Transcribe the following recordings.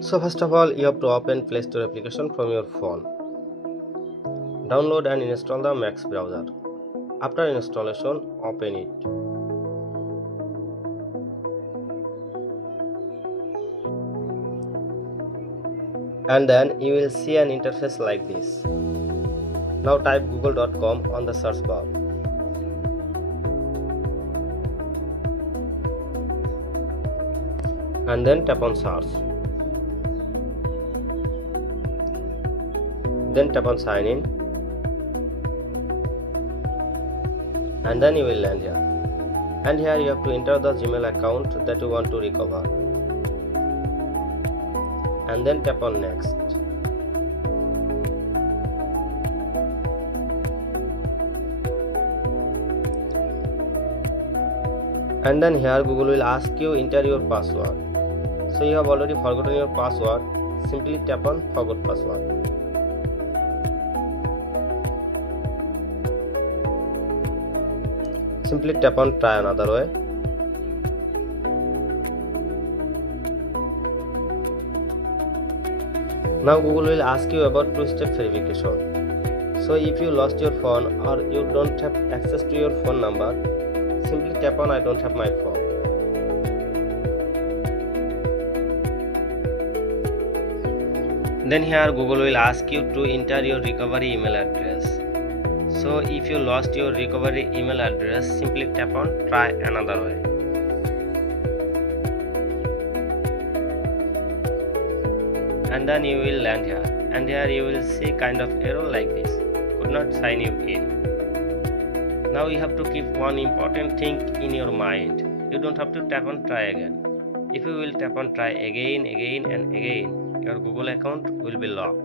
So first of all, you have to open Play Store application from your phone. Download and install the Max browser. After installation, open it. And then you will see an interface like this. Now type google.com on the search bar. And then tap on search. Then tap on sign in. And then you will land here. And here you have to enter the Gmail account that you want to recover. And then tap on next. And then here Google will ask you enter your password. So you have already forgotten your password. Simply tap on forgot password. Simply tap on try another way. Now Google will ask you about two-step verification. So if you lost your phone or you don't have access to your phone number, simply tap on I don't have my phone. Then here Google will ask you to enter your recovery email address. So if you lost your recovery email address, simply tap on try another way. And then you will land here, and here you will see kind of error like this, could not sign you in. Now you have to keep one important thing in your mind. You don't have to tap on try again. If you will tap on try again and again, your Google account will be locked.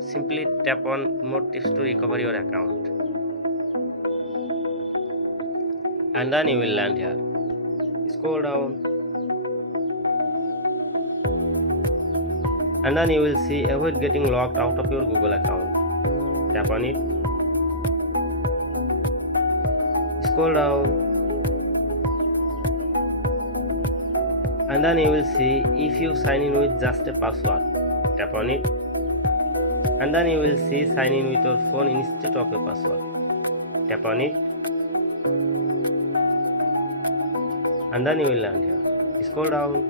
Simply tap on more tips to recover your account. And then you will land here. Scroll down. And then you will see avoid getting locked out of your Google account. Tap on it. Scroll down. And then you will see if you sign in with just a password. Tap on it. And then you will see sign in with your phone instead of a password. Tap on it. And then you will land here. Scroll down.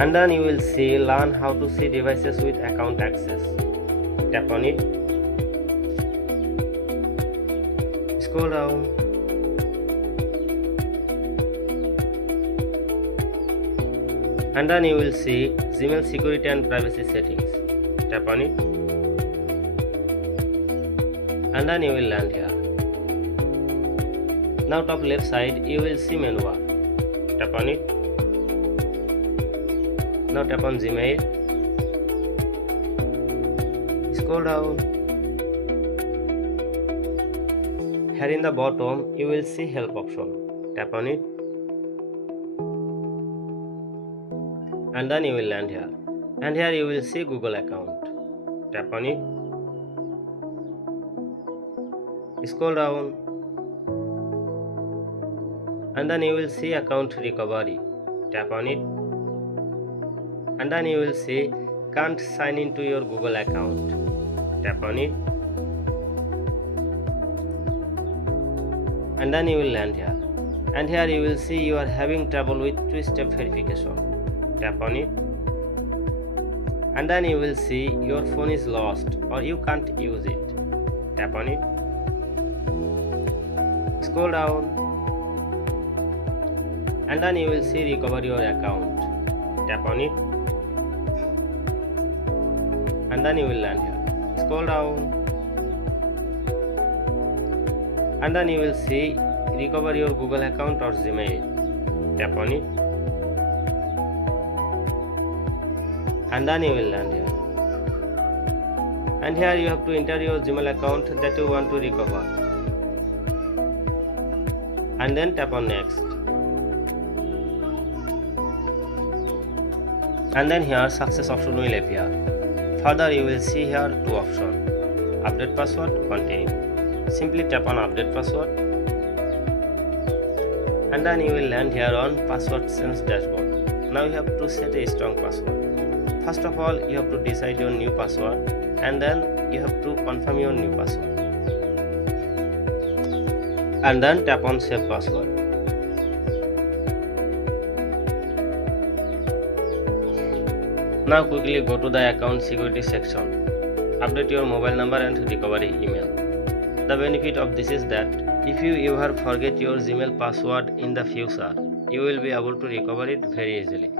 And then you will see learn how to see devices with account access. Tap on it. Scroll down. And then you will see Gmail security and privacy settings. Tap on it. And then you will land here. Now top left side you will see menu bar. Tap on it. Now tap on Gmail. Scroll down. Here in the bottom you will see help option. Tap on it. And then you will land here. And here you will see Google account. Tap on it. Scroll down. And then you will see account recovery. Tap on it. And then you will see can't sign into your Google account. Tap on it. And then you will land here. And here you will see you are having trouble with two-step verification. Tap on it. And then you will see your phone is lost or you can't use it. Tap on it. Scroll down. And then you will see recover your account. Tap on it. And then you will land here. Scroll down. And then you will see recover your Google account or Gmail. Tap on it. And then you will land here. And here you have to enter your Gmail account that you want to recover. And then tap on next. And then here success option will appear. Further you will see here two options, update password, continue. Simply tap on update password, and then you will land here on password sense dashboard. Now you have to set a strong password. First of all, you have to decide your new password, and then you have to confirm your new password, and then tap on save password. Now quickly go to the account security section. Update your mobile number and recovery email. The benefit of this is that if you ever forget your Gmail password in the future, you will be able to recover it very easily.